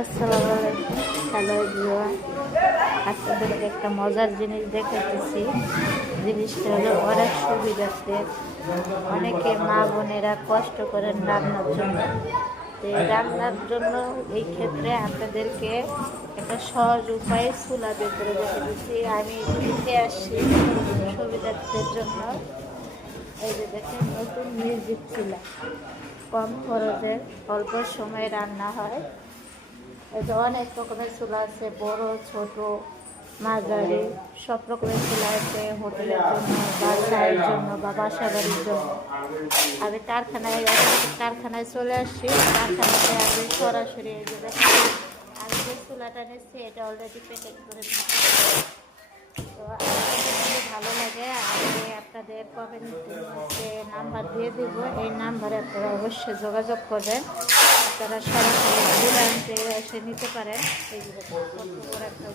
আসসালামু আলাইকুম। Hello everyone, আপনাদেরকে একটা মজার জিনিস দেখাতেছি। জিনিসটা হলো অনেক সুবিধার্থে। অনেকে মা বোনেরা কষ্ট করেন রান্নার জন্য। তো এই রান্নার জন্য এই ক্ষেত্রে আপনাদেরকে একটা সহজ উপায় চুলা বের করে দেখাতেছি। আমি কিনতে আসছি সুবিধার্থের জন্য। এই যে দেখেন, নতুন মিউজিক চুলা, কম খরচে অল্প সময়ে রান্না হয়। এটা অনেক রকমের চুলা আছে, বড় ছোট মাঝারি সব রকমের চুলা আছে, হোটেলের জন্য বা চায়ের জন্য বা বাসা বাড়ির জন্য। আমি কারখানায় চলে আসছি। কারখানাতে আমি সরাসরি এই যে দেখেন, আমি যে চুলাটা নিচ্ছি এটা অলরেডি প্যাকেট করে দিচ্ছি। তো আপনাদের যদি ভালো লাগে আমি আপনাদের কমেন্টে নাম্বার দিয়ে দিব। এই নাম্বারে আপনারা অবশ্যই যোগাযোগ করবেন। আপনারা সরাসরি দূরান্তে এসে নিতে পারেন। এই যে দেখুন, কত বড় একটা